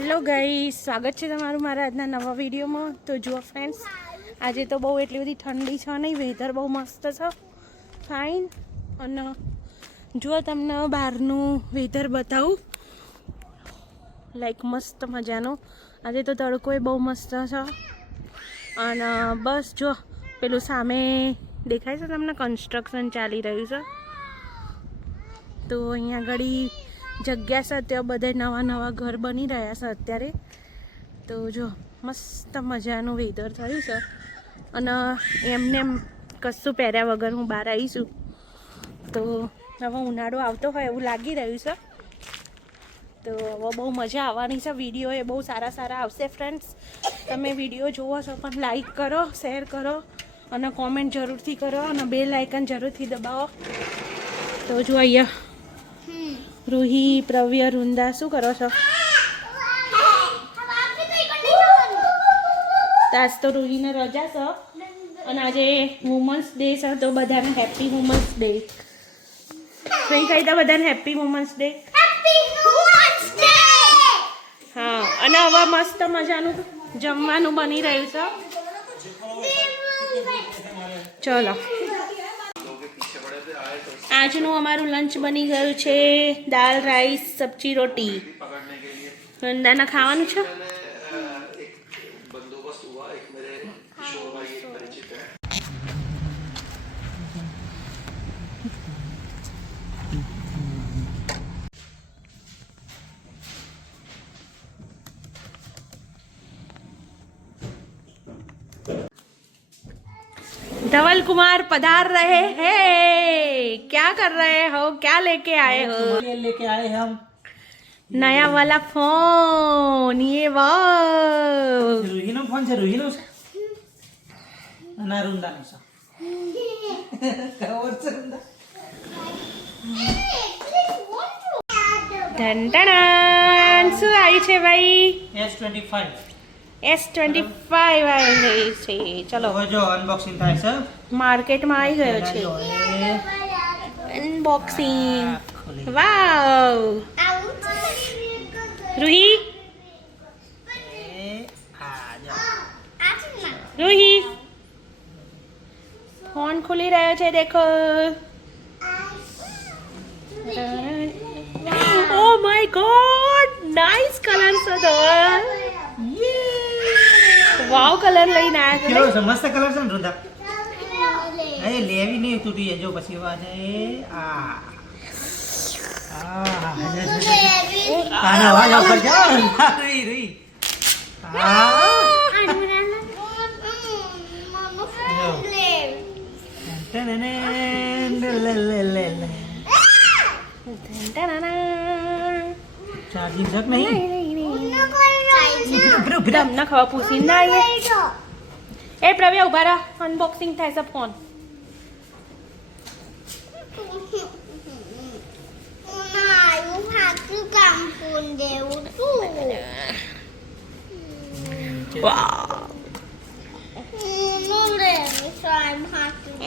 Hello guys, સ્વાગત છે તમારું મારા આજના નવા વિડીયોમાં. તો જુઓ ફ્રેન્ડ્સ, આજે તો બહુ એટલી બધી ઠંડી છે નહીં, વેધર બહુ મસ્ત છે, ફાઇન. અને જુઓ તમને બહારનું વેધર બતાવું, લાઈક મસ્ત મજાનો. આજે તો તડકો એ બહુ મસ્ત છે. અને બસ જો પેલું સામે દેખાય છે તમને, કન્સ્ટ્રક્શન ચાલી રહ્યું છે. તો અહીંયા આગળ જગ્યા છે, ત્યાં બધા નવા નવા ઘર બની રહ્યા છે અત્યારે. તો જો મસ્ત મજાનું વેધર થયું છે. અને એમને કશું પહેર્યા વગર હું બહાર આવીશું. તો હવે ઉનાળો આવતો હોય એવું લાગી રહ્યું છે. તો હવે બહુ મજા આવવાની છે. વિડીયો એ બહુ સારા સારા આવશે ફ્રેન્ડ્સ. તમે વિડીયો જુઓ છો પણ લાઈક કરો, શેર કરો અને કોમેન્ટ જરૂરથી કરો અને બેલ આઇકન જરૂરથી દબાવો. તો જો અહીંયા રૂહી, પ્રવ્ય, વૃંદા શું કરો છો? આજ તો રૂહીને રજા છે અને આજે વુમન્સ ડે છે, તો બધાને હેપી વુમન્સ ડે. કઈ કહી દો બધાને હેપી વુમન્સ ડે. હા, અને હવે મસ્ત મજાનું જમવાનું બની રહ્યું છે. ચલો, આજનું અમારું લંચ બની ગયું છે. દાળ, રાઈસ, સબ્જી, રોટી. વૃંદાને ખાવાનું છે. धवल कुमार पधार रहे हैं. क्या कर रहे हो? क्या लेके आए हो? लेके आए हम नया वाला फोन. ये वाह, રૂહીનો ફોન છે. રૂહીનો છે અને રૂંદાનો છે. ખબર છે રૂંદા? ધન ધન. શું આવ્યું છે ભાઈ? S25. S25 આવી છે. ચલો હવે જો અનબોક્સિંગ થાય છે. માર્કેટમાં આવી ગયો છે અનબોક્સિંગ. વાવ, રૂહી, રૂહી ફોન ખુલી રહ્યો છે, દેખો. Oh my God, nice colour છે. ધવલ વાવ, કલર લઈને આવ્યા કેવો છે. છે? મસ્ત કલર છે ને રૂંદા? એ લેવી નહીં, તૂટી જો પછી વાત. આના અવાજ ઉપર જાઓ. રૂહી રૂહી. ચાર્જિંગ જક નહીં. તમને ખબર પૂછી ના એ પ્રવ્ય ઉભા રહો, અનબોક્સિંગ થાય છે ફોન.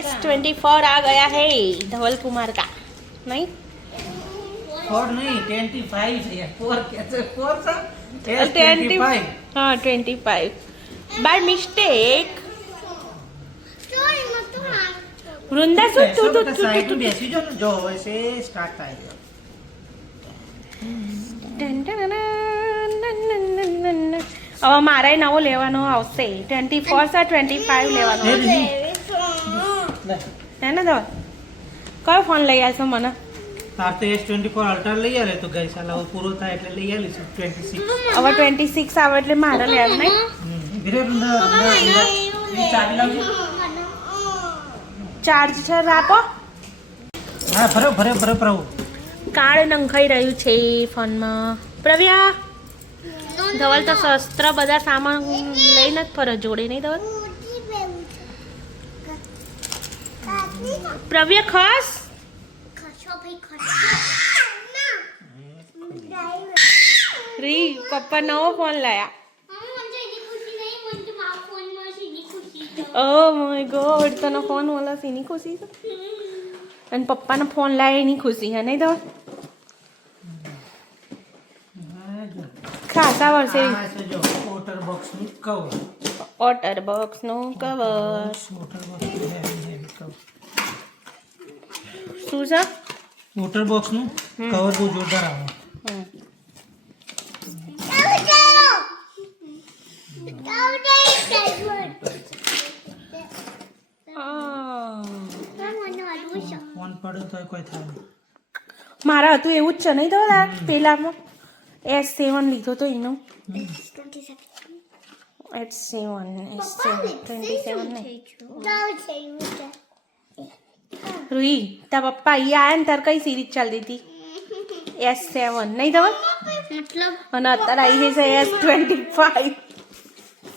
S24 आ गया है धवल कुमार का. नहीं 4 नहीं 25 છે યાર. 4 કે છે? 4 છે. S25. हाँ 25 बाय मिस्टेक. वृंदा શું તું સાઈડ માં બેસી જો ને, જો હવે છે સ્ટાર્ટ થાય છે. હવે મારે નવો લેવાનો આવશે. 24 છે, 25 લેવાનો આવશે. હે ને ધવલ, કયો ફોન લઈ આવશો મને? તાર તો S24 અલ્ટ્રા લઈ આલે તો ગઈ સાલ હવે પૂરો થાય એટલે લઈ આલીશું 26. હવે 26 આવે એટલે મારે લેવાનું નહીં. ધીરે ચાવી લાવજો. ચાર્જ છે રાખો. હા, ભરો. કાર્ડ નંખાઈ રહ્યું છે ફોનમાં. પ્રવ્યા, ધવલ તો શસ્ત્ર બધા સામાન લઈને જ ફરજ જોડે, નહીં ધવલ? પ્રવ્ય ખસ. રી પપ્પા નવો ફોન લાયા. ઓ માય ગોડ, તને ફોન વાલા સીની ખુશી છે અને પપ્પાને ફોન લાયા એની ખુશી હે, નહીં ધવલ? ખાસા વર્ષે આ છે જો વોટર બોક્સનું કવર. વોટર બોક્સનું કવર વોટર બોક્સનું heavy cover. શું છે વોટર બોક્સનું કવર બહુ જોરદાર આવે. હમ. ફોન પડ્યો તો કોઈ થાય નહીં. મારા હતું એવું જ છે નહીં તો પેલામાં S7 લીધો તો એનો S7 27 નહીં રૂહી તાર પપ્પા અહીંયા આયા ને તાર કઈ સિરીઝ ચાલતી હતી S7 નહીં તો मतलब અને અત્યારે આવી જશે S25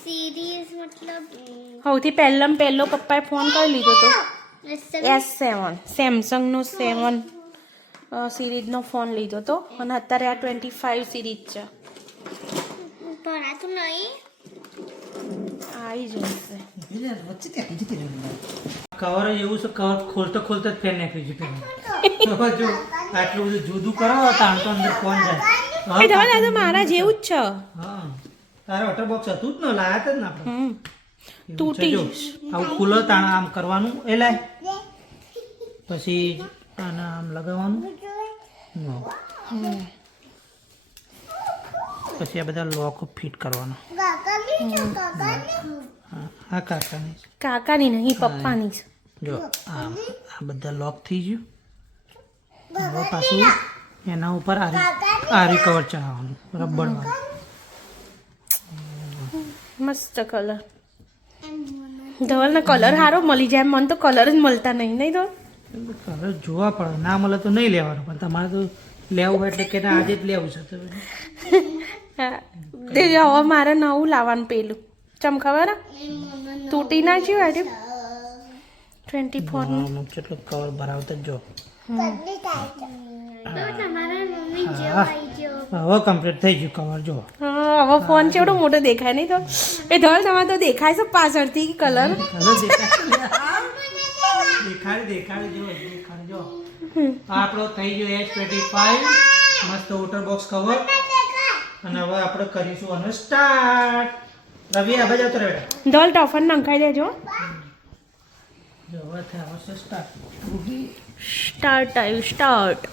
सीरीज मतलब સૌથી પહેલાં પહેલો પપ્પાએ ફોન કરી લીધો તો S7 સેમસંગનો 7 સિરીઝનો ફોન લીધો તો અને અત્યારે આ 25 સિરીઝ છે पढ़ा तो नहीं આવી જશે કવર જ એવું છે, કવર ખોલતો ખોલતો જ ફેર નાખ્યું છે પેલું. તો જો આટલું બધું જુદું કરો તાણ તો અંદર ફોન જાય. એ ધવલ આ તો મારા જેવું જ છે હા તારે વોટર બોક્સ હતું જ ને લાયા જ ને આપણે. હમ એવું છે તૂટી જો. આવું ખુલ્લો તાણ આમ કરવાનું એ લાય પછી આને આમ લગાવવાનું હા. હમ. પછી આ બધા લોક ફિટ કરવાનો. હા આ કાકાની છે. કાકાની નહીં પપ્પાની છે જો આ બધા લોક થઈ ગયું. હવે પાછું એના ઉપર આરી કવર ચડાવવાનું રબર વાળું. મસ્ત કલર ધવલને કલર સારો મળી જાય મને તો કલર જ મળતા નહીં નહીં તો કલર જોવા પડે ના મળે તો નહીં લેવાનું પણ તમારે તો લેવું હોય એટલે કે ના આજે જ લેવું છે તો હા તે હવે મારે નવું લાવવાનું પેલું ચમ ખબર તૂટી ના જ્યું આજે 24 નું કેટલો કવર ભરાવતા જ જો. तो हमारा मम्मी जो હા. आई जो હવે કમ્પ્લીટ થઈ ગયું કવર જો. હા હવે ફોન ચેવડો મોટો દેખાય નહીં તો એ ધવલ તમારે તો દેખાય છે પાછળથી કલર કલર દેખાડ જો આપણો થઈ ગયો S25 મસ્ત વોટર બોક્સ કવર અને હવે આપણે કરીશું આનો સ્ટાર્ટ. રવિ આ બાજુ આવતો રહે બેટા. ધવલ ટોફન નંખાઈ દેજો જો હવે થાય આવશે સ્ટાર્ટ. સ્ટાર્ટ આવ્યું start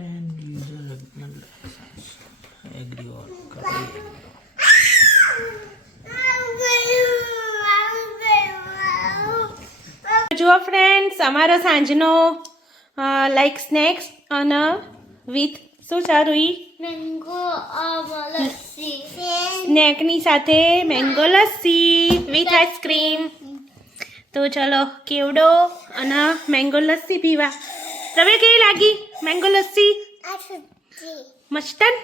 And user license. Agree or જુઓ ફ્રેન્ડ્સ અમારો સાંજનો લાઈક સ્નેક્સ અને વિથ શું છે રૂઈ मैंगो और लस्सी સ્નેકની સાથે મેંગો લસ્સી વિથ આઈસ્ક્રીમ તો ચલો કેવડો અને મેંગો લસ્સી પીવા તમે કેવી લાગી મેંગો લસ્સી મસ્તન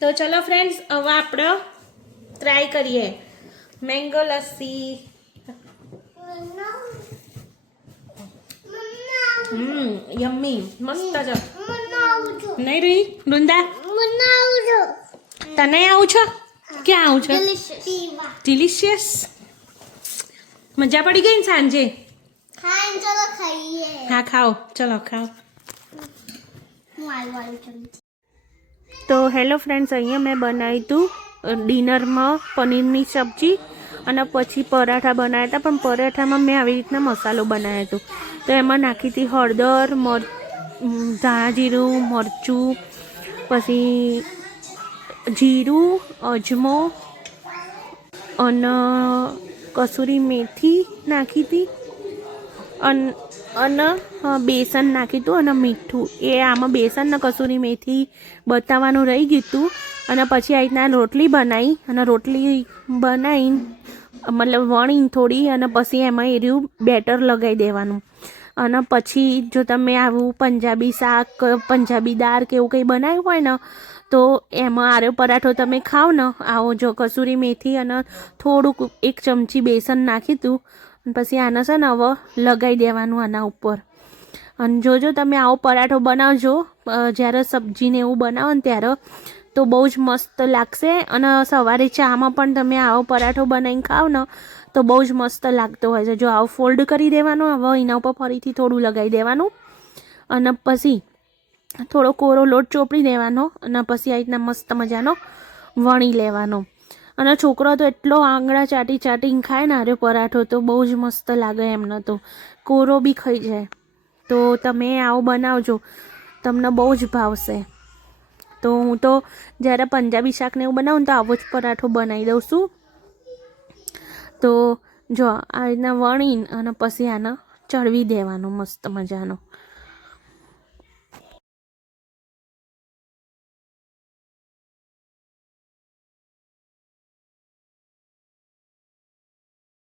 તો ચલો ફ્રેન્ડ્સ હવે આપણે ટ્રાય કરીએ મેંગો લસ્સી યમ્મી મસ્ત છે નહીં રહી વૃંદા તને આવું છો ક્યાં આવું છો ડિલિશિયસ મજા પડી ગઈ ને સાંજે खाएं चलो खाइए હા ખાઓ ચલો ખાઓ वाल चमची તો હેલો ફ્રેન્ડ્સ અહીંયા મેં બનાવ્યું હતું ડિનરમાં પનીરની સબ્જી અને પછી પરાઠા બનાવ્યા હતા પણ પરાઠામાં મેં આવી રીતના મસાલો બનાવ્યો હતો તો એમાં નાખી હતી હળદર ધાણા જીરું મરચું પછી જીરું અજમો અને કસૂરી મેથી નાખી હતી અને બેસન નાખ્યું હતું અને મીઠું એ આમાં બેસન ને કસૂરી મેથી બતાવવાનું રહી ગયું હતું અને પછી આ રીતના રોટલી બનાવી અને રોટલી બનાવીને મતલબ વણીને થોડી અને પછી એમાં એ રહ્યું બેટર લગાવી દેવાનું અને પછી જો તમે આવું પંજાબી શાક પંજાબી દાળ કે એવું કંઈ બનાવ્યું હોય ને તો એમાં આરો પરાઠો તમે ખાઓ ને આવો જો કસૂરી મેથી અને થોડુંક એક ચમચી બેસન નાખ્યું હતું પછી આને છે ને હવે લગાવી દેવાનું આના ઉપર અને જોજો તમે આવો પરાઠો બનાવજો જ્યારે સબ્જીને એવું બનાવો ને ત્યારે તો બહુ જ મસ્ત લાગશે અને સવારે ચામાં પણ તમે આવો પરાઠો બનાવીને ખાઓ ને તો બહુ જ મસ્ત લાગતો હોય છે. જો આવું ફોલ્ડ કરી દેવાનું, હવે એના ઉપર ફરીથી થોડું લગાવી દેવાનું અને પછી થોડો કોરો લોટ ચોપડી દેવાનો અને પછી આ રીતના મસ્ત મજાનો વણી લેવાનો. અને છોકરો તો એટલો આંગળા ચાટી ચાટીને ખાય ને આર્યો પરાઠો, તો બહુ જ મસ્ત લાગે એમને, તો કોરો બી ખાઈ જાય. તો તમે આવો બનાવજો, તમને બહુ જ ભાવશે. તો હું તો જ્યારે પંજાબી શાકને એવું બનાવું તો આવો જ પરાઠો બનાવી દઉં છું. તો જો આ રીતના વણીને અને પછી આને ચડવી દેવાનો મસ્ત મજાનો.